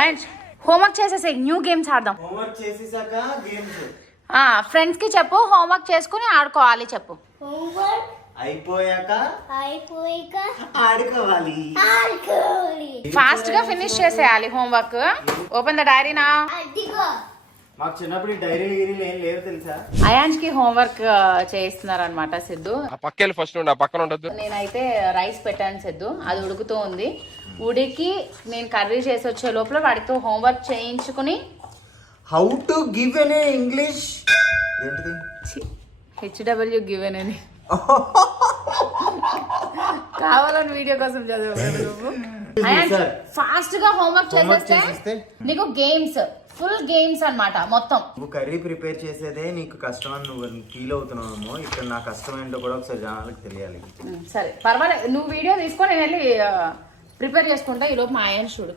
And homework చేసేసి new games ఆడదాం. Homework చేసేసాక గేమ్స్. ఫ్రెండ్స్ కి చెప్పు, హోంవర్క్ చేసుకుని ఆడుకోవాలి చెప్పు. హోంవర్క్ అయిపోయాక ఆడుకోవాలి. ఫాస్ట్ గా ఫినిష్ చేసేయాలి హోంవర్క్. ఓపెన్ ద డైరీ నా. మాకు చిన్నప్పుడు డైరీలు గిరీలు ఏం లేవు తెలుసా. అయాన్స్ కి హోంవర్క్ చేయిస్తున్నారు అనమాట సిద్ధు. పక్కన ఫస్ట్ ఉండి పక్కన ఉండదు. నేనైతే రైస్ పెట్టాను సిద్ధు, అది ఉడుకుతూ ఉంది. ఉడికి నేను కర్రీ చేసి వచ్చే లోపల వాడితో హోంవర్క్ చేయించుకుని. How to give an English ఏంటిది? హెచ్డబ్ల్యూ గివెన్ అని కావాలని వీడియో కోసం చదువు. ఫాస్ట్ గా హోంవర్క్ చేసేస్తే నీకు గేమ్స్, ఫుల్ గేమ్స్ అన్నమాట మొత్తం. నువ్వు కర్రీ ప్రిపేర్ చేసేదే నీకు కష్టం అని నువ్వు ఫీల్ అవుతున్నావు. ఇక్కడ నా కష్టం ఏంటో కూడా ఒకసారి జనాలకు తెలియాలి. సరే పర్వాలేదు, నువ్వు వీడియో తీసుకొని నేను వెళ్ళి ప్రిపేర్ చేసుకుంటా. ఈ లోపు మా ఆయన చూడు